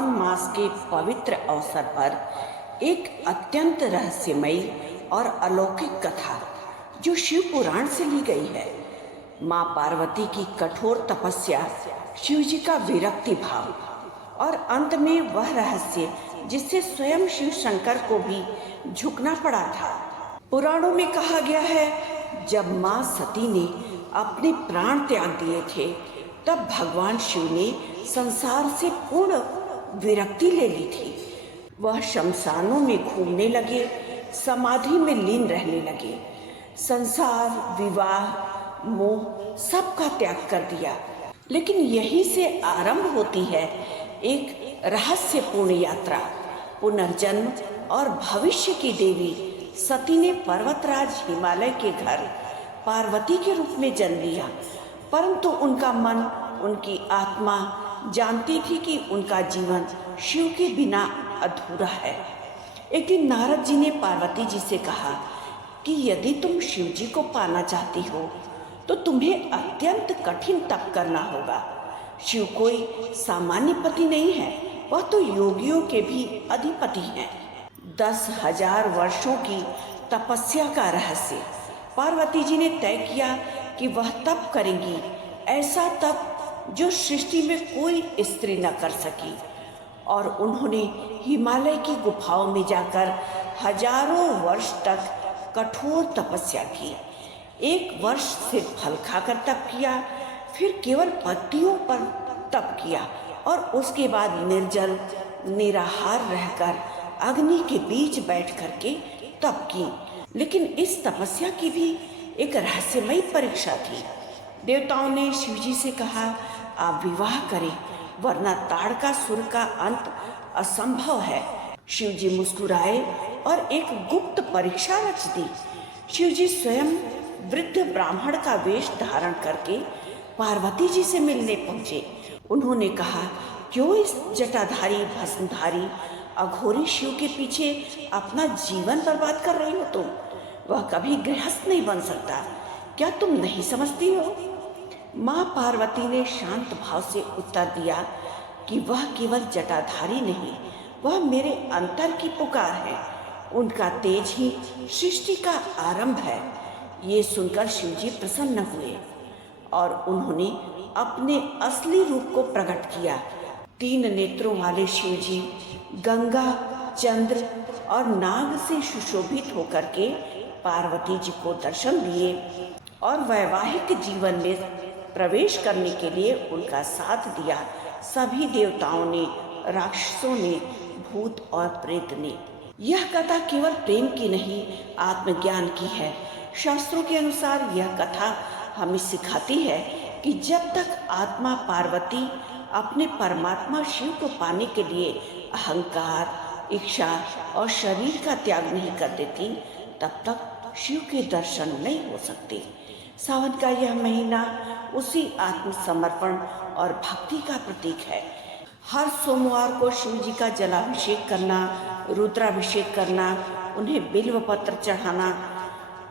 श्रावण मास के पवित्र अवसर पर एक अत्यंत रहस्यमयी और अलौकिक कथा जो शिव पुराण से ली गई है। माँ पार्वती की कठोर तपस्या, शिव जी का विरक्ति भाव और अंत में वह रहस्य जिससे स्वयं शिव शंकर को भी झुकना पड़ा था। पुराणों में कहा गया है, जब माँ सती ने अपने प्राण त्याग दिए थे तब भगवान शिव ने संसार से पूर्ण विरक्ति ले ली थी। वह शमशानों में घूमने लगे, समाधि में लीन रहने लगे, संसार, विवाह, मोह सबका त्याग कर दिया। लेकिन यहीं से आरंभ होती है एक रहस्यपूर्ण यात्रा। पुनर्जन्म और भविष्य की देवी सती ने पर्वतराज हिमालय के घर पार्वती के रूप में जन्म लिया, परंतु उनका मन, उनकी आत्मा जानती थी कि उनका जीवन शिव के बिना अधूरा है। एक दिन नारद जी ने पार्वती जी से कहा कि यदि तुम शिव जी को पाना चाहती हो तो तुम्हें अत्यंत कठिन तप करना होगा। शिव कोई सामान्य पति नहीं है, वह तो योगियों के भी अधिपति हैं। 10,000 वर्षों की तपस्या का रहस्य पार्वती जी ने तय किया कि वह तप करेंगी, ऐसा तप जो सृष्टि में कोई स्त्री न कर सकी। और उन्होंने हिमालय की गुफाओं में जाकर हजारों वर्ष तक कठोर तपस्या की। 1 वर्ष सिर्फ फल खाकर तप किया, फिर केवल पत्तियों पर तप किया और उसके बाद निर्जल निराहार रहकर अग्नि के बीच बैठ करके तप की। लेकिन इस तपस्या की भी एक रहस्यमयी परीक्षा थी। देवताओं ने शिव जी से कहा, आप विवाह करें वरना ताड़कासुर का अंत असंभव है। शिव जी मुस्कुराए और एक गुप्त परीक्षा रच दी। शिव जी स्वयं वृद्ध ब्राह्मण का वेश धारण करके पार्वती जी से मिलने पहुंचे। उन्होंने कहा, क्यों इस जटाधारी भस्मधारी अघोरी शिव के पीछे अपना जीवन बर्बाद कर रही हो तुम? वह कभी गृहस्थ नहीं बन सकता, क्या तुम नहीं समझती हो? माँ पार्वती ने शांत भाव से उत्तर दिया कि वह केवल जटाधारी नहीं, वह मेरे अंतर की पुकार है। उनका तेज ही सृष्टि का आरंभ है। ये सुनकर शिव जी प्रसन्न हुए और उन्होंने अपने असली रूप को प्रकट किया। 3 नेत्रों वाले शिव जी गंगा, चंद्र और नाग से सुशोभित होकर के पार्वती जी को दर्शन दिए और वैवाहिक जीवन में प्रवेश करने के लिए उनका साथ दिया। सभी देवताओं ने, राक्षसों ने, भूत और प्रेत ने। यह कथा केवल प्रेम की नहीं, आत्मज्ञान की है। शास्त्रों के अनुसार यह कथा हमें सिखाती है कि जब तक आत्मा पार्वती अपने परमात्मा शिव को पाने के लिए अहंकार, इच्छा और शरीर का त्याग नहीं कर देती, तब तक शिव के दर्शन नहीं हो सकते। सावन का यह महीना उसी आत्मसमर्पण और भक्ति का प्रतीक है। हर सोमवार को शिव जी का जलाभिषेक करना, रुद्राभिषेक करना, उन्हें बिल्व पत्र चढ़ाना,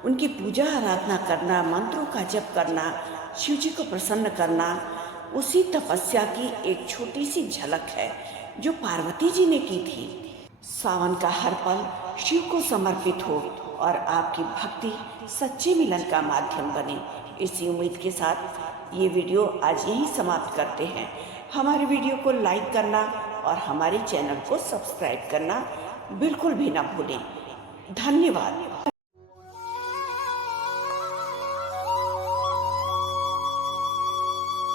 उनकी पूजा आराधना करना, मंत्रों का जप करना, शिव जी को प्रसन्न करना, उसी तपस्या की एक छोटी सी झलक है जो पार्वती जी ने की थी। सावन का हर पल शिव को समर्पित हो और आपकी भक्ति सच्चे मिलन का माध्यम बने। इसी उम्मीद के साथ ये वीडियो आज यहीं समाप्त करते हैं। हमारे वीडियो को लाइक करना और हमारे चैनल को सब्सक्राइब करना बिल्कुल भी ना भूलें। धन्यवाद।